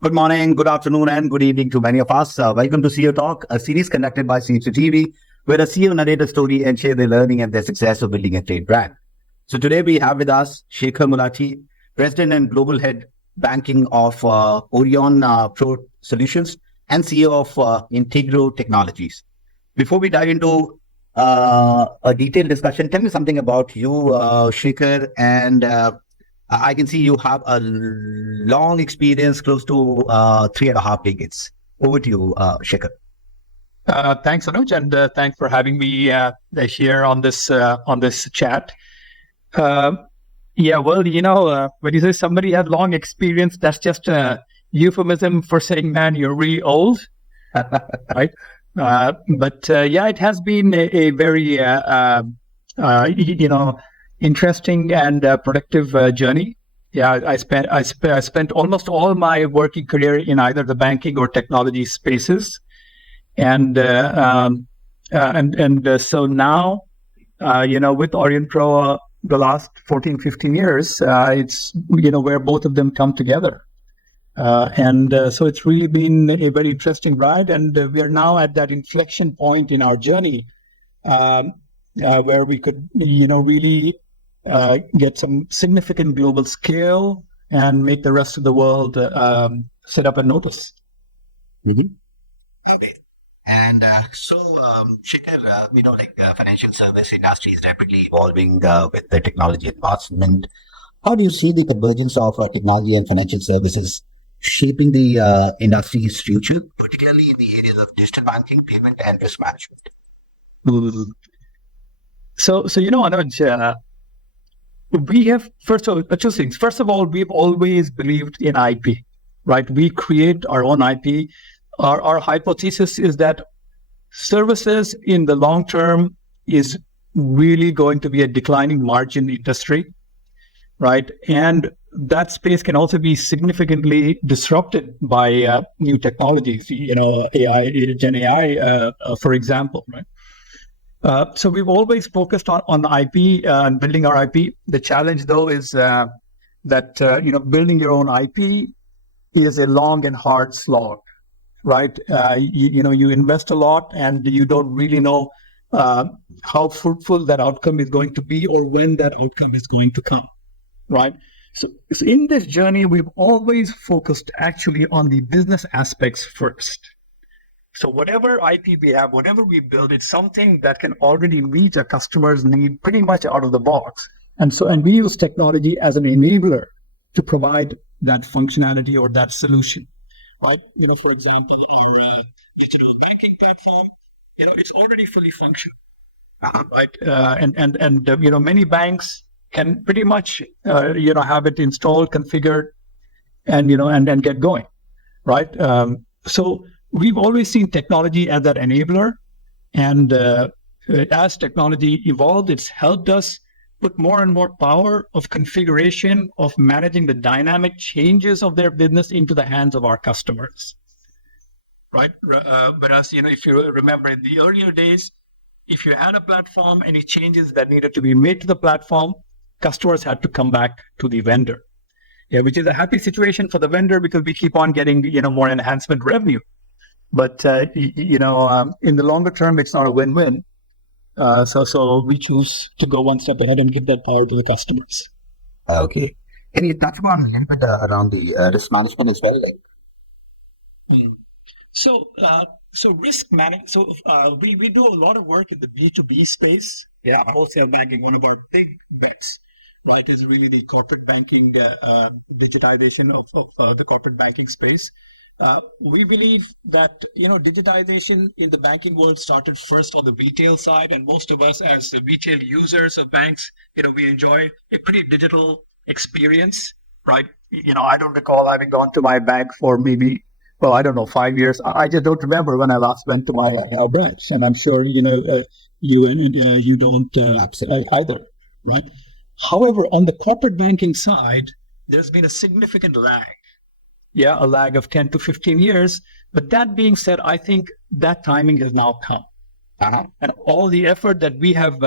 Good morning, good afternoon, and good evening to many of us. Welcome to CEO Talk, a series conducted by CXOTV, where a CEO narrates a story and share their learning and their success of building a great brand. So today we have with us Shekhar Mullatti, President and Global Head Banking of Aurionpro Solutions and CEO of Integro Technologies. Before we dive into a detailed discussion, tell me something about you, Shekhar, and I can see you have a long experience, close to 3.5 decades. Over to you, Shekhar. Thanks, Anuj, and thanks for having me here on this chat. When you say somebody has long experience, that's just a euphemism for saying, man, you're really old, right? It has been a very interesting and productive journey. I spent almost all my working career in either the banking or technology spaces, and so now, with Aurionpro, the last 14, 15 years, it's where both of them come together, so it's really been a very interesting ride, and we are now at that inflection point in our journey where we could, really get some significant global scale and make the rest of the world sit up and notice. Mm-hmm. Okay. And Shekhar, financial service industry is rapidly evolving with the technology advancement. How do you see the convergence of technology and financial services shaping the industry's future, particularly in the areas of digital banking, payment, and risk management? Anuj, we have two things. First of all, we've always believed in IP, right? We create our own IP. Our hypothesis is that services in the long term is really going to be a declining margin industry, right? And that space can also be significantly disrupted by new technologies, AI, Gen AI, for example, right? So we've always focused on the IP and building our IP. The challenge, though, is that building your own IP is a long and hard slog, right? You invest a lot, and you don't really know how fruitful that outcome is going to be or when that outcome is going to come, right? So in this journey, we've always focused actually on the business aspects first. So whatever IP we have, whatever we build, it's something that can already meet a customer's need pretty much out of the box. And we use technology as an enabler to provide that functionality or that solution. Right? For example, our digital banking platform, it's already fully functional, right? And many banks can pretty much, have it installed, configured, and get going, right? So we've always seen technology as that enabler, and as technology evolved, it's helped us put more and more power of configuration, of managing the dynamic changes of their business into the hands of our customers, right? Whereas, if you remember in the earlier days, if you had a platform, any changes that needed to be made to the platform, customers had to come back to the vendor, which is a happy situation for the vendor because we keep on getting, more enhancement revenue. But, in the longer term, it's not a win-win. So we choose to go one step ahead and give that power to the customers. Okay. Can you touch upon a little bit around the risk management as well? So risk management. So we do a lot of work in the B2B space. Yeah, wholesale banking, one of our big bets, right, is really the corporate banking digitization of the corporate banking space. We believe that, digitization in the banking world started first on the retail side, and most of us as retail users of banks, we enjoy a pretty digital experience, right? I don't recall having gone to my bank for maybe, 5 years. I just don't remember when I last went to my branch, and I'm sure, you don't either, right? However, on the corporate banking side, there's been a significant lag. A lag of 10 to 15 years. But that being said, I think that timing has now come, And all the effort that we have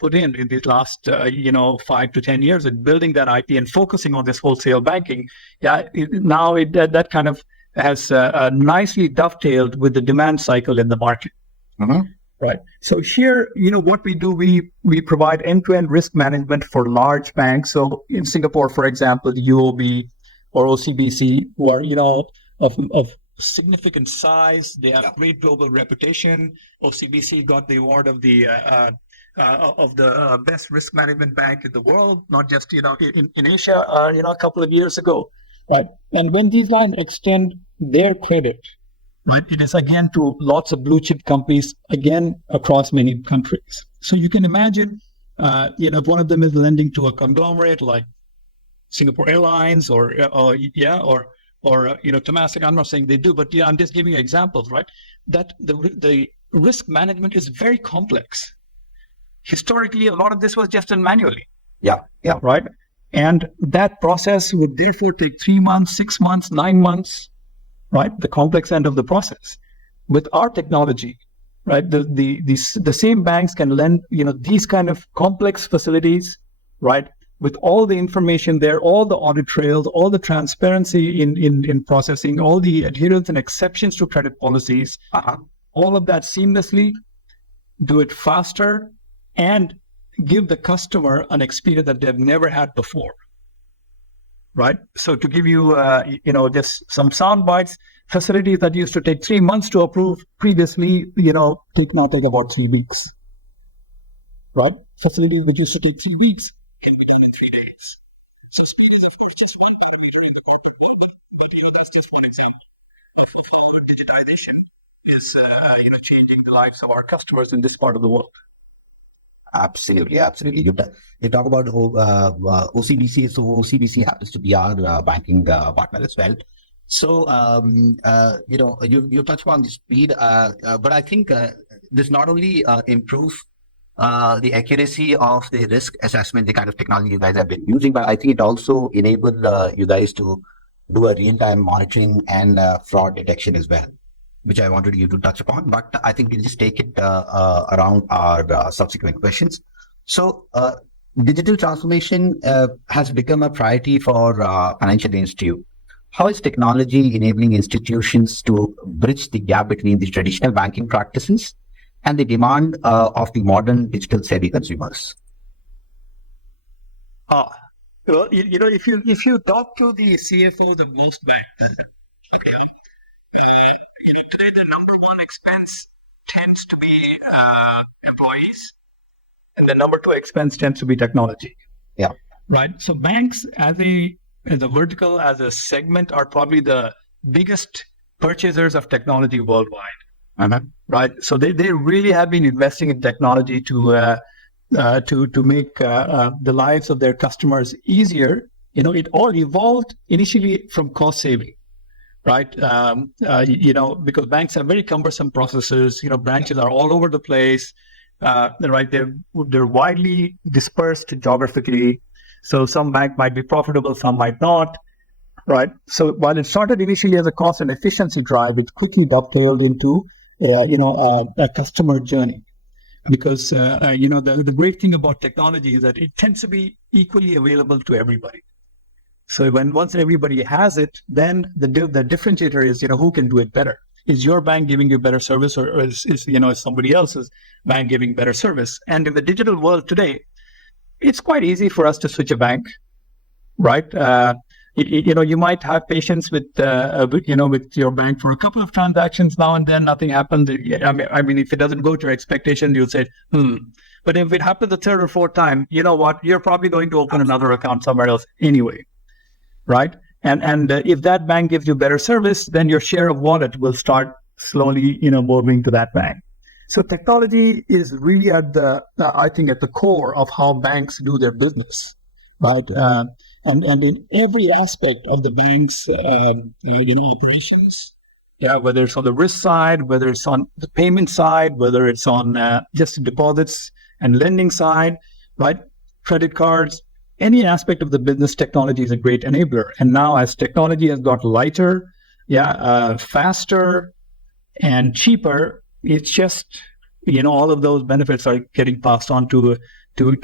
put in these last, 5 to 10 years in building that IP and focusing on this wholesale banking, that kind of has nicely dovetailed with the demand cycle in the market. Right. So here, what we do, we provide end-to-end risk management for large banks. So in Singapore, for example, the UOB or OCBC, who are, of significant size. They have great global reputation. OCBC got the award of the best risk management bank in the world, not just in Asia, a couple of years ago, right? And when these guys extend their credit, right, it is again to lots of blue chip companies, again across many countries. So you can imagine, if one of them is lending to a conglomerate like Singapore Airlines or Temasek. I'm not saying they do, but I'm just giving you examples, right? That the risk management is very complex. Historically, a lot of this was just done manually. Yeah. Right. And that process would therefore take 3 months, 6 months, 9 months, right? The complex end of the process. With our technology, right? The same banks can lend, these kind of complex facilities, right? With all the information there, all the audit trails, all the transparency in processing, all the adherence and exceptions to credit policies, all of that seamlessly, do it faster, and give the customer an experience that they've never had before, right? So to give you, just some sound bites, facilities that used to take 3 months to approve previously, take about 3 weeks, right? Facilities that used to take 3 weeks can be done in 3 days. So speed is, of course, just one parameter in the corporate world, but that's just one example of how digitization is, changing the lives of our customers in this part of the world. Absolutely. You talk about OCBC. So OCBC happens to be our banking partner as well. So you touched upon the speed, but I think this not only improves the accuracy of the risk assessment, the kind of technology you guys have been using, but I think it also enabled you guys to do a real-time monitoring and fraud detection as well, which I wanted you to touch upon, but I think we'll just take it around our subsequent questions. So digital transformation has become a priority for financial institute. How is technology enabling institutions to bridge the gap between the traditional banking practices and the demand of the modern digital savvy consumers? Well, if you talk to the CFO of most banks, today the number one expense tends to be employees, and the number two expense tends to be technology. Yeah. Right. So banks as a vertical, as a segment, are probably the biggest purchasers of technology worldwide. Right. So they really have been investing in technology to make the lives of their customers easier. It all evolved initially from cost saving, right? Because banks have very cumbersome processes. Branches are all over the place, right? They're widely dispersed geographically. So some bank might be profitable, some might not, right? So while it started initially as a cost and efficiency drive, it quickly dovetailed into a customer journey. Because the great thing about technology is that it tends to be equally available to everybody. So once everybody has it, then the differentiator is who can do it better. Is your bank giving you better service, or is somebody else's bank giving better service? And in the digital world today, it's quite easy for us to switch a bank, right? You might have patience with your bank for a couple of transactions now and then, nothing happened. I mean, if it doesn't go to your expectation, you'll say, But if it happens the third or fourth time, you know what? You're probably going to open another account somewhere else anyway, right? And if that bank gives you better service, then your share of wallet will start slowly, moving to that bank. So technology is really at the core of how banks do their business, right? And in every aspect of the bank's, operations, whether it's on the risk side, whether it's on the payment side, whether it's on just deposits and lending side, right? Credit cards, any aspect of the business, technology is a great enabler. And now as technology has got lighter, faster and cheaper, it's just all of those benefits are getting passed on to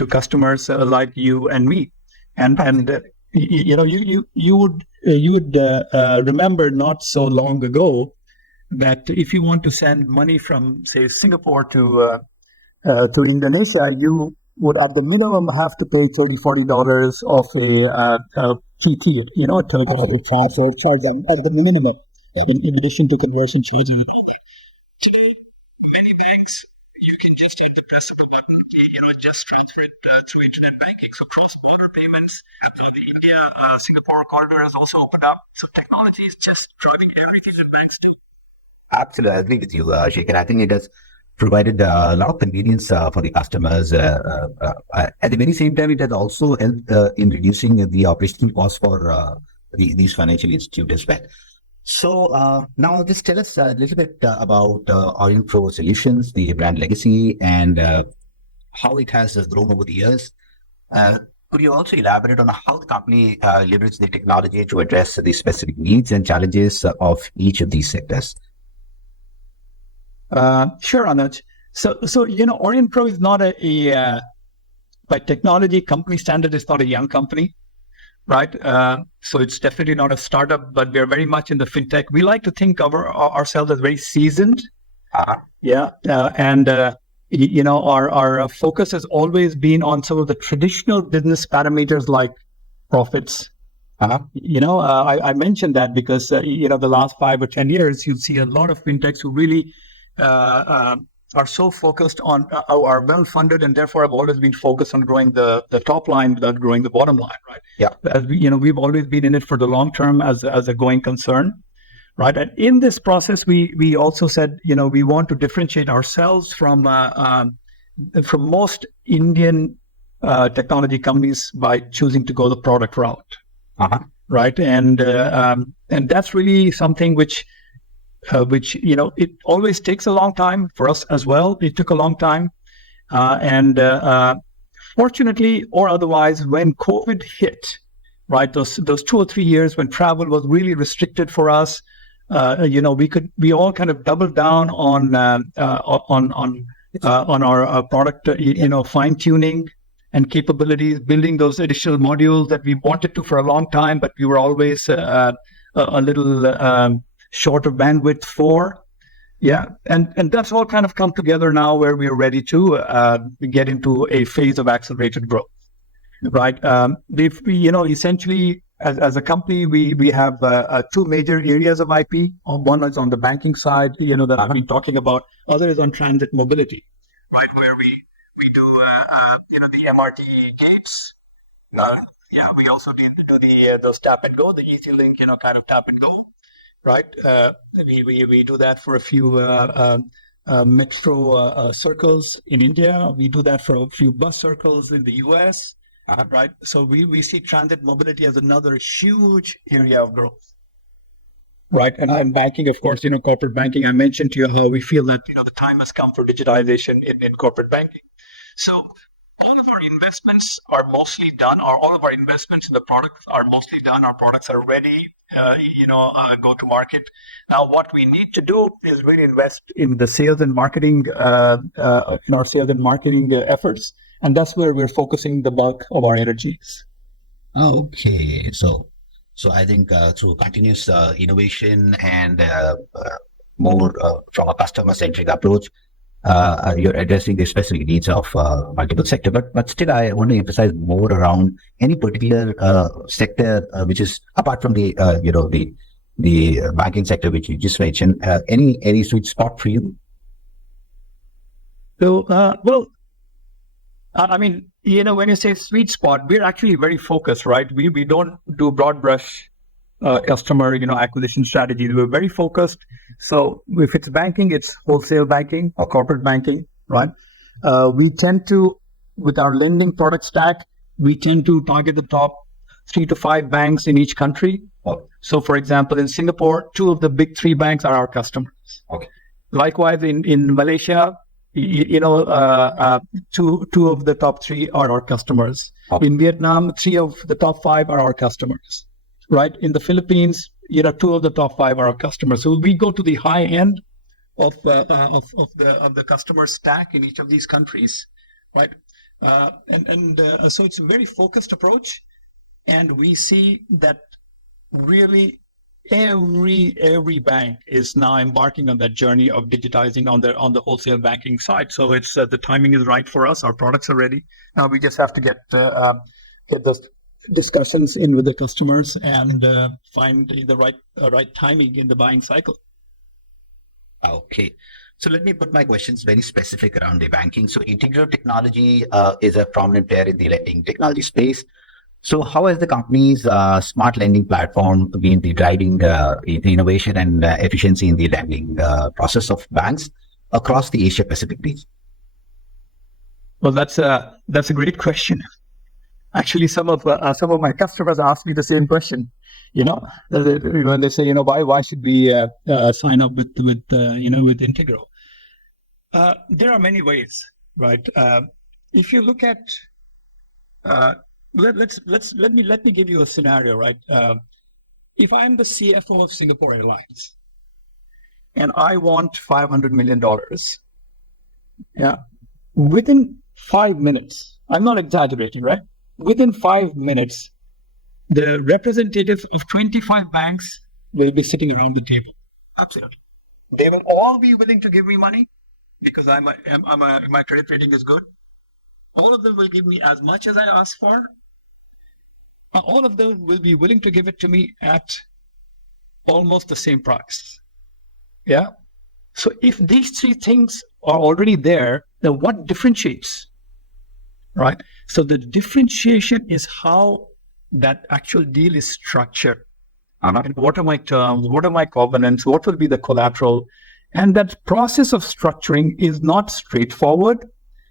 customers like you and me. And you would remember not so long ago that if you want to send money from, say, Singapore to Indonesia, you would at the minimum have to pay $30-40 of a PT, a third-party charge at the minimum, in addition to conversion charges. Today, many banks, you can just hit the press of a button, just transfer it through internet banking. So cross-border payments, the India-Singapore corridor has also opened up. So technology is just driving everything that banks do. Absolutely, I agree with you, Shekhar. I think it has provided a lot of convenience for the customers. At the very same time, it has also helped in reducing the operational costs for these financial institutes as well. So now just tell us a little bit about Aurionpro Solutions, the brand legacy, and how it has grown over the years. Could you also elaborate on how the company leverages the technology to address the specific needs and challenges of each of these sectors? Sure, Anuj. So Aurionpro is not by technology company standard, it's not a young company, right? So it's definitely not a startup, but we're very much in the fintech. We like to think of ourselves as very seasoned. Yeah. Our focus has always been on some of the traditional business parameters like profits. I mentioned that because, the last 5 or 10 years, you see a lot of fintechs who really are so focused on, are well-funded, and therefore have always been focused on growing the top line without growing the bottom line, right? Yeah. As we've always been in it for the long term as a going concern, right? And in this process, we also said, we want to differentiate ourselves from most Indian technology companies by choosing to go the product route, right? And that's really something which it always takes a long time for us as well. It took a long time. Fortunately or otherwise, when COVID hit, right, those 2 or 3 years when travel was really restricted for us, we all kind of doubled down on our product, fine tuning and capabilities, building those additional modules that we wanted to for a long time, but we were always a little short of bandwidth for. Yeah. And that's all kind of come together now where we are ready to get into a phase of accelerated growth, right? Essentially, as a company, we have 2 major areas of IP. One is on the banking side, that I've been talking about. Other is on transit mobility, right? Where we do, the MRT gates. We also do those tap and go, the Easy Link, kind of tap and go. Right, we do that for a few metro circles in India. We do that for a few bus circles in the US. Right, so we see transit mobility as another huge area of growth. Right, and banking, of course, corporate banking. I mentioned to you how we feel that the time has come for digitization in corporate banking. So all of our investments are mostly done, or all of our investments in the product are mostly done. Our products are ready, go to market. Now, what we need to do is really invest in the sales and marketing, in our sales and marketing efforts. And that's where we're focusing the bulk of our energies. Okay. So I think through continuous innovation and more from a customer-centric approach, you're addressing the specific needs of multiple sectors. But still, I want to emphasize more around any particular sector, which is apart from the banking sector, which you just mentioned. Any sweet spot for you? So, when you say sweet spot, we're actually very focused, right? We don't do broad brush customer, acquisition strategy. We're very focused. So if it's banking, it's wholesale banking or corporate banking, right? We tend to, with our lending product stack, we tend to target the top 3 to 5 banks in each country. So for example, in Singapore, 2 of the big 3 banks are our customers. Okay. Likewise, in Malaysia, 2 of the top 3 are our customers. Okay. In Vietnam, 3 of the top 5 are our customers. Right. In the Philippines, 2 of the top 5 are our customers. So we go to the high end of the customer stack in each of these countries, right? So it's a very focused approach, and we see that really every bank is now embarking on that journey of digitizing on the wholesale banking side. So it's the timing is right for us. Our products are ready. Now we just have to get those discussions in with the customers and find the right timing in the buying cycle. Okay. So let me put my questions very specific around the banking. So Integro Technology is a prominent player in the lending technology space. So how has the company's smart lending platform been the driving the innovation and efficiency in the lending process of banks across the Asia Pacific region? Well, that's a great question. Actually, some of my customers ask me the same question. When they say, why should we sign up with Integro? There are many ways, right? If you look at, let me give you a scenario, right? If I'm the CFO of Singapore Airlines and I want $500 million, within 5 minutes, I'm not exaggerating, right? Within 5 minutes, the representatives of 25 banks will be sitting around the table. Absolutely. They will all be willing to give me money because my credit rating is good. All of them will give me as much as I ask for. All of them will be willing to give it to me at almost the same price. Yeah. So if these three things are already there, then what differentiates? Right. So the differentiation is how that actual deal is structured. And what are my terms? What are my covenants? What will be the collateral? And that process of structuring is not straightforward.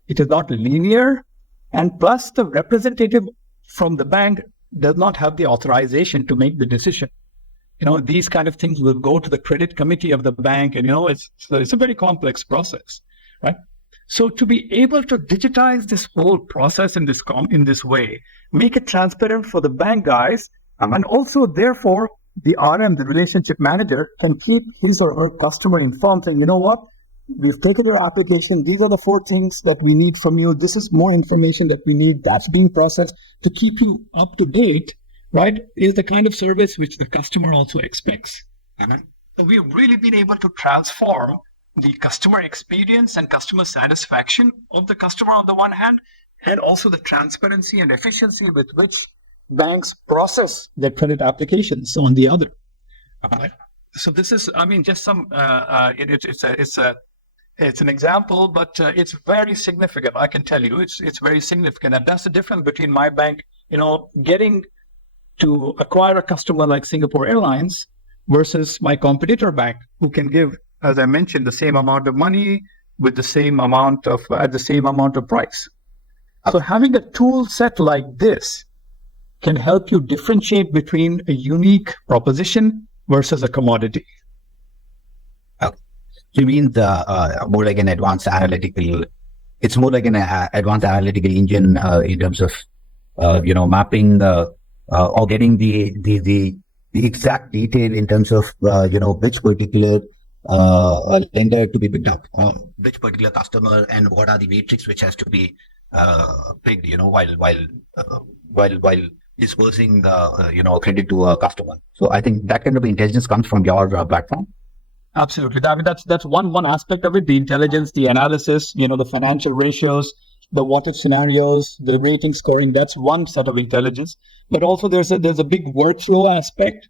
It is not linear. And plus the representative from the bank does not have the authorization to make the decision. These kind of things will go to the credit committee of the bank, and it's a very complex process, right? So to be able to digitize this whole process in this way, make it transparent for the bank guys, and also therefore the RM, the relationship manager, can keep his or her customer informed. And you know what? We've taken your application. These are the 4 things that we need from you. This is more information that we need. That's being processed to keep you up to date, right? Is the kind of service which the customer also expects. So we've really been able to transform the customer experience and customer satisfaction of the customer on the one hand, and also the transparency and efficiency with which banks process their credit applications on the other. So this is, just some. It's an example, but it's very significant. I can tell you, it's very significant, and that's the difference between my bank, getting to acquire a customer like Singapore Airlines versus my competitor bank, who can give, as I mentioned, the same amount of money with the same amount of price. So having a tool set like this can help you differentiate between a unique proposition versus a commodity. You mean the more like an advanced analytical? It's more like an advanced analytical engine in terms of mapping or getting the exact detail in terms of which particular lender to be picked up, which particular customer, and what are the matrix which has to be picked, while dispersing the credit to a customer. So I think that kind of intelligence comes from your platform. Absolutely. That's one aspect of it: the intelligence, the analysis, the financial ratios, the what if scenarios, the rating scoring. That's one set of intelligence. But also there's a big workflow aspect.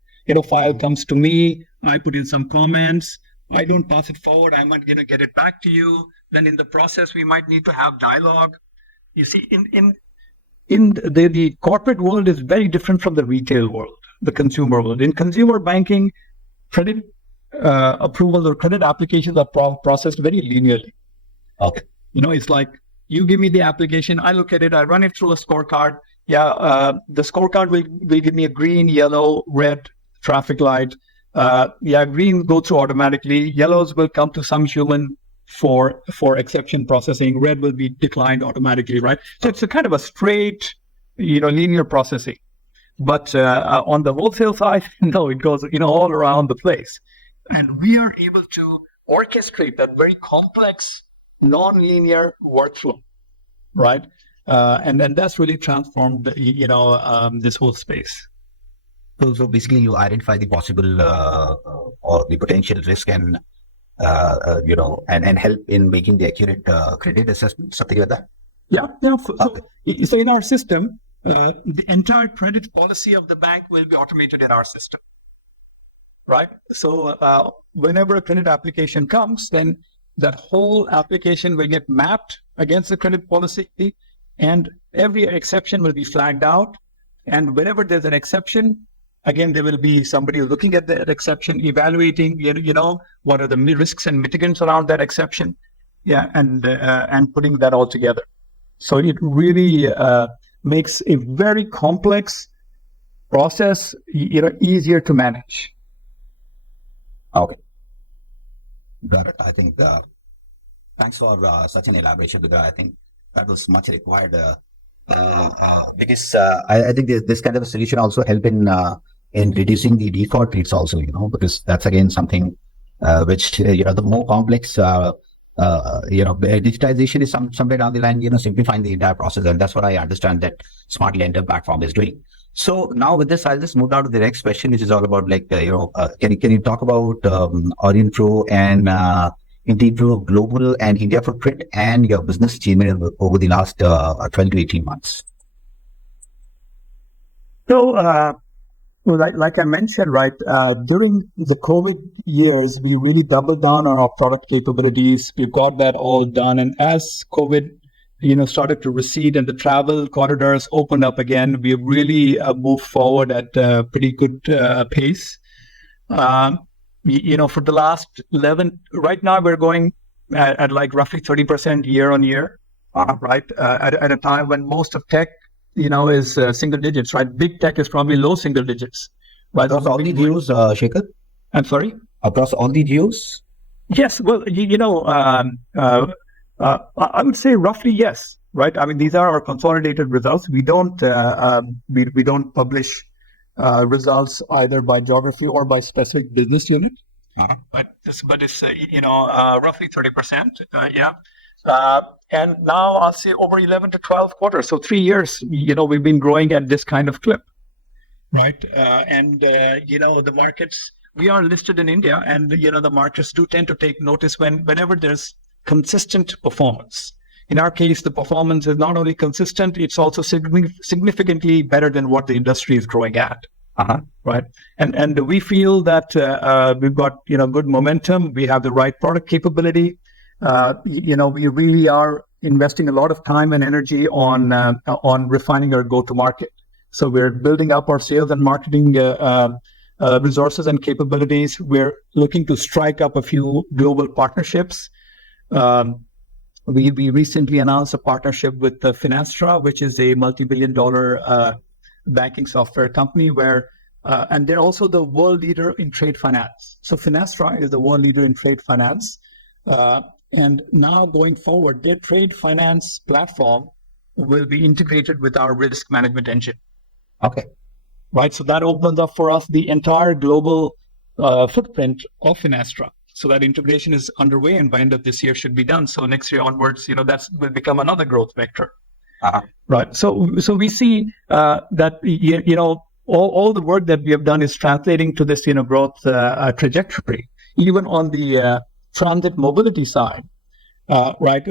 File comes to me, I put in some comments, I don't pass it forward, I might get it back to you. Then in the process, we might need to have dialogue. You see, in the corporate world is very different from the retail world, the consumer world. In consumer banking, credit approvals or credit applications are processed very linearly. Okay. It's like you give me the application, I look at it, I run it through a scorecard. The scorecard will give me a green, yellow, red traffic light. Green go through automatically. Yellows will come to some human for exception processing. Red will be declined automatically, right? So it's a kind of a straight, linear processing. But on the wholesale side, no, it goes, all around the place. And we are able to orchestrate that very complex, non-linear workflow, right? And that's really transformed, this whole space. So basically, you identify the possible or the potential risk and and help in making the accurate credit assessment, something like that. Yeah. So in our system, the entire credit policy of the bank will be automated in our system, right? So whenever a credit application comes, then that whole application will get mapped against the credit policy, and every exception will be flagged out. And whenever there's an exception, again, there will be somebody looking at that exception, evaluating, what are the risks and mitigants around that exception, and putting that all together. So it really makes a very complex process, easier to manage. Okay, got it. I think thanks for such an elaboration, because I think that was much required. Because I think this kind of a solution also help in reducing the default rates also, because that's again something which the more complex digitization is somewhere down the line, simplifying the entire process, and that's what I understand that Smart Lender platform is doing. So now with this, I'll just move down to the next question, which is all about can you talk about Aurionpro and Integro global and India footprint and your business achievement over the last 12 to 18 months? So, like I mentioned, right, during the COVID years, we really doubled down on our product capabilities. We've got that all done. And as COVID, started to recede and the travel corridors opened up again, we really moved forward at a pretty good pace. For the last 11, right now we're going at like roughly 30% year on year, right? At a time when most of tech, is single digits, right? Big tech is probably low single digits. Right? Across all the geos, Shekhar? I'm sorry? Across all the geos? Yes. Well, I would say roughly yes, right? I mean, these are our consolidated results. We don't we don't publish results either by geography or by specific business unit. Uh-huh. But it's roughly 30%. And now I'll say over 11 to 12 quarters. So 3 years, we've been growing at this kind of clip, right? The markets, we are listed in India, and the markets do tend to take notice whenever there's consistent performance. In our case, the performance is not only consistent, it's also significantly better than what the industry is growing at. Uh-huh. Right. And we feel that we've got, good momentum. We have the right product capability. We really are investing a lot of time and energy on refining our go-to-market. So we're building up our sales and marketing resources and capabilities. We're looking to strike up a few global partnerships. We recently announced a partnership with Finastra, which is a multi-billion-dollar banking software company and they're also the world leader in trade finance. So Finastra is the world leader in trade finance. And now going forward, their trade finance platform will be integrated with our risk management engine. Okay. Right. So that opens up for us the entire global footprint of Finastra. So that integration is underway, and by end of this year should be done. So next year onwards, that will become another growth vector. Uh-huh. Right. So we see that, all the work that we have done is translating to this, growth trajectory, even on the transit mobility side. Right.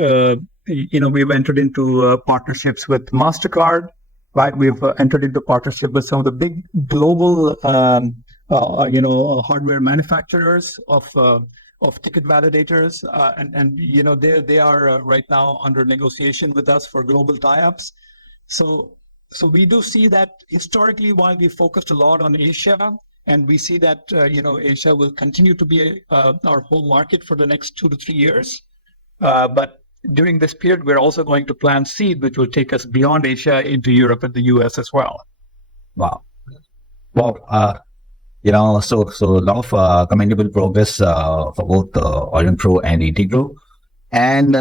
We've entered into partnerships with MasterCard. Right. We've entered into partnership with some of the big global, hardware manufacturers of ticket validators, and they are right now under negotiation with us for global tie-ups. So we do see that historically, while we focused a lot on Asia, and we see that Asia will continue to be our home market for the next 2 to 3 years, but during this period, we're also going to plant seed, which will take us beyond Asia into Europe and the US as well. Wow. So a lot of commendable progress for both Aurionpro and Integro. And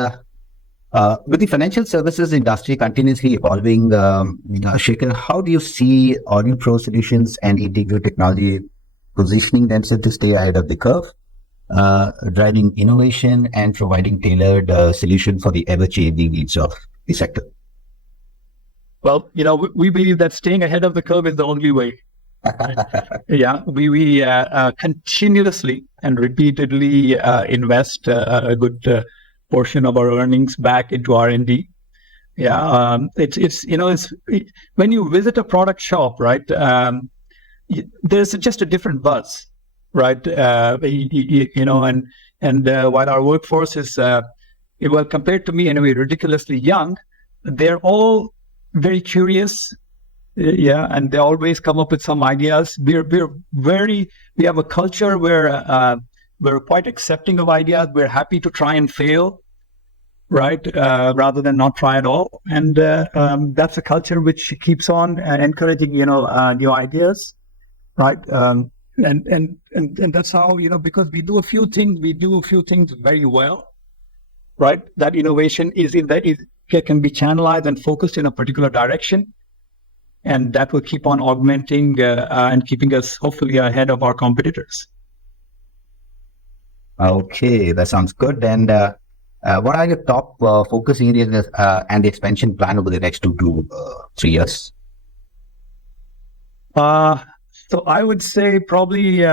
with the financial services industry continuously evolving, Shekhar, how do you see Aurionpro Solutions and Integro Technology positioning themselves to stay ahead of the curve? driving innovation and providing tailored solution for the ever-changing needs of the sector? Well, we believe that staying ahead of the curve is the only way. Yeah, we continuously and repeatedly invest a good portion of our earnings back into R&D. Yeah, it's when you visit a product shop, right? There's just a different buzz, right? And while our workforce is well, compared to me anyway, ridiculously young, they're all very curious. Yeah, and they always come up with some ideas. We have a culture where we're quite accepting of ideas. We're happy to try and fail, right? Rather than not try at all. And that's a culture which keeps on encouraging, new ideas, right? And that's how, because we do a few things very well, right? That innovation can be channelized and focused in a particular direction. And that will keep on augmenting and keeping us hopefully ahead of our competitors. Okay, that sounds good. And what are your top focus areas and the expansion plan over the next 2 to 3 years? So I would say probably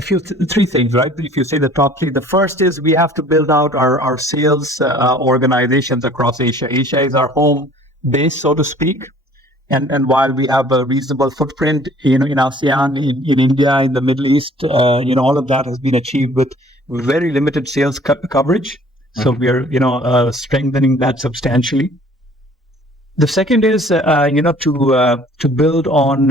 three things, right? If you say the top three, the first is we have to build out our sales organizations across Asia. Asia is our home base, so to speak. And while we have a reasonable footprint, in ASEAN, in India, in the Middle East, all of that has been achieved with very limited sales coverage. So we are, strengthening that substantially. The second is, to build on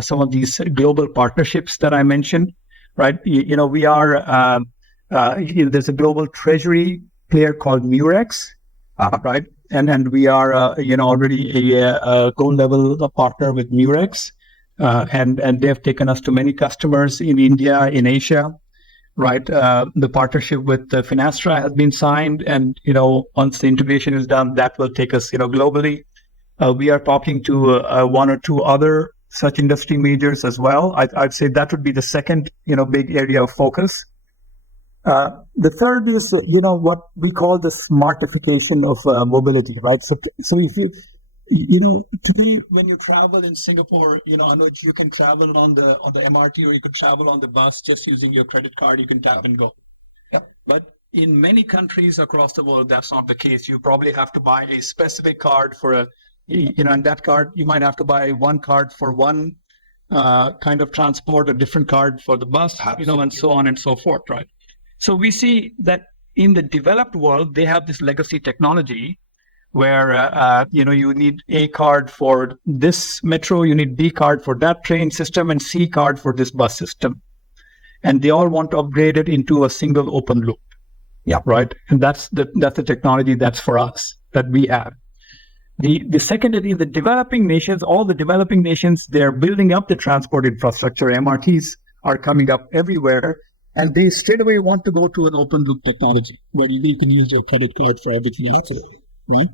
some of these global partnerships that I mentioned. Right, we are. There's a global treasury player called Murex, right, and we are, already a gold level partner with Murex, and they have taken us to many customers in India, in Asia, right. The partnership with Finastra has been signed, and once the integration is done, that will take us, globally. We are talking to 1 or 2 other such industry majors as well. I'd say that would be the second, big area of focus. The third is, what we call the smartification of mobility, right? So if you, today when you travel in Singapore, Anuj, you can travel on the MRT or you could travel on the bus just using your credit card. You can tap and go. Yep. But in many countries across the world, that's not the case. You probably have to buy a specific card for and that card, you might have to buy one card for one kind of transport, a different card for the bus, and so on and so forth, right? So we see that in the developed world, they have this legacy technology where, you need A card for this metro, you need B card for that train system, and C card for this bus system. And they all want to upgrade it into a single open loop. Yeah. Right. And that's the technology that's for us, that we have. The second is the developing nations, all the developing nations, they're building up the transport infrastructure. MRTs are coming up everywhere, and they straight away want to go to an open loop technology where you can use your credit card for everything else, right? And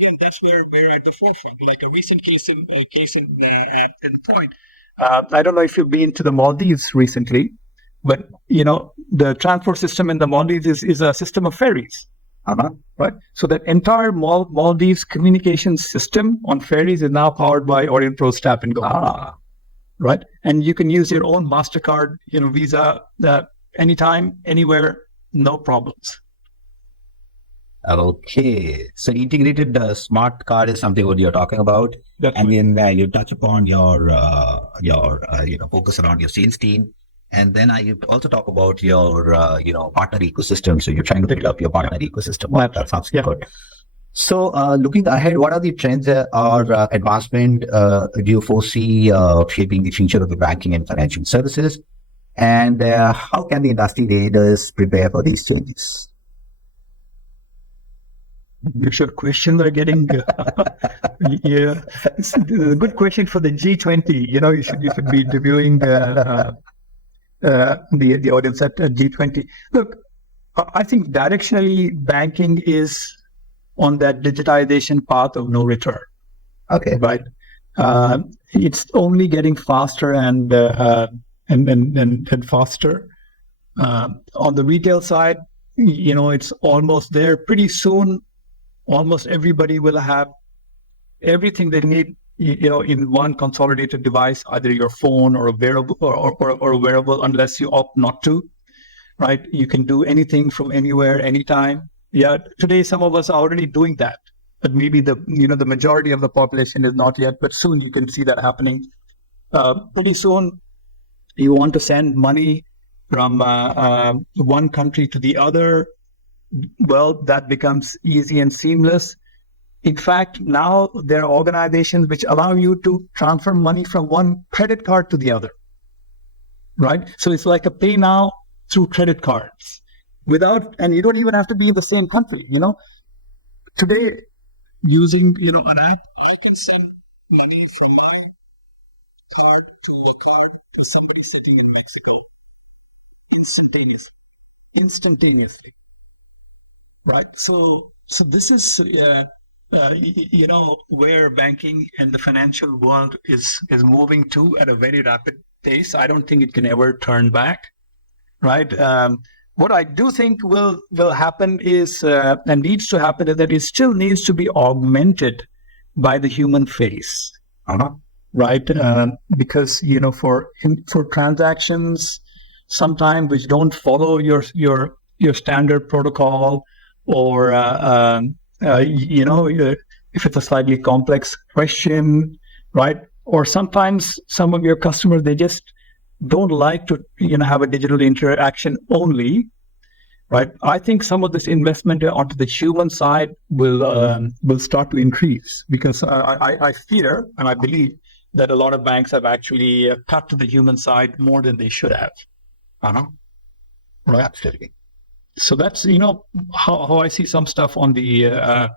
again, that's where we're at the forefront. Like a recent case in point. I don't know if you've been to the Maldives recently, but the transport system in the Maldives is a system of ferries. Right. So that entire Maldives communications system on ferries is now powered by Aurionpro Tap and Go. Right. And you can use your own MasterCard, Visa, anytime, anywhere, no problems. Okay. So integrated smart card is something what you're talking about. Definitely. And then you touch upon your focus around your sales team. And then I also talk about your, partner ecosystem. So you're trying to build up your partner ecosystem. That sounds good. So looking ahead, what are the trends or advancement do you foresee shaping the future of the banking and financial services? And how can the industry leaders prepare for these changes? Your questions are getting yeah. It's a good question for the G20. You should be interviewing the audience at G20. Look, I think directionally banking is on that digitization path of no return. Okay. Right. It's only getting faster and and faster. On the retail side, it's almost there. Pretty soon, almost everybody will have everything they need, in one consolidated device, either your phone or a wearable or a wearable, unless you opt not to, right? You can do anything from anywhere, anytime. Yeah, today some of us are already doing that, but maybe the majority of the population is not yet. But soon you can see that happening. Pretty soon, you want to send money from one country to the other. Well, that becomes easy and seamless. In fact, now there are organizations which allow you to transfer money from one credit card to the other, right? So it's like a pay now through credit cards and you don't even have to be in the same country. Today, using, an app, I can send money from my card to somebody sitting in Mexico instantaneously, right? So this is, where banking and the financial world is moving to at a very rapid pace. I don't think it can ever turn back, right? What I do think will happen is, and needs to happen, is that it still needs to be augmented by the human face, right? Because for transactions, sometimes which don't follow your standard protocol, or if it's a slightly complex question, right? Or sometimes some of your customers, they just don't like to have a digital interaction only, right? I think some of this investment onto the human side will start to increase, because I fear and I believe that a lot of banks have actually cut to the human side more than they should have. Right, absolutely. So that's how I see some stuff on the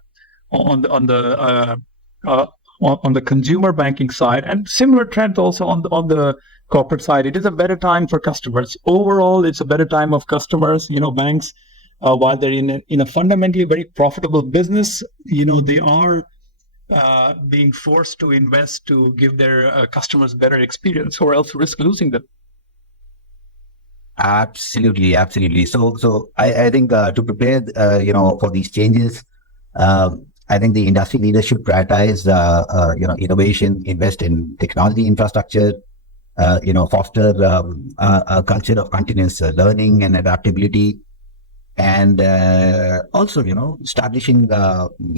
consumer banking side, and similar trends also on the corporate side. It is a better time for customers. Overall, it's a better time of customers. Banks, while they're in a fundamentally very profitable business, they are being forced to invest to give their customers better experience, or else risk losing them. Absolutely. So I think to prepare, for these changes, I think the industry leaders should prioritize, innovation, invest in technology infrastructure, foster a culture of continuous learning and adaptability, and also, establishing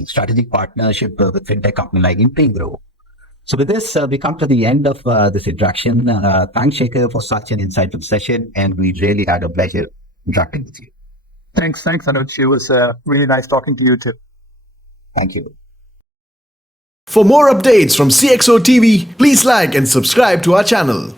strategic partnership with fintech company like Integro. So with this, we come to the end of this interaction. Thanks, Shekhar, for such an insightful session, and we really had a pleasure interacting with you. Thanks, Anuj. It was really nice talking to you too. Thank you. For more updates from CXO TV, please like and subscribe to our channel.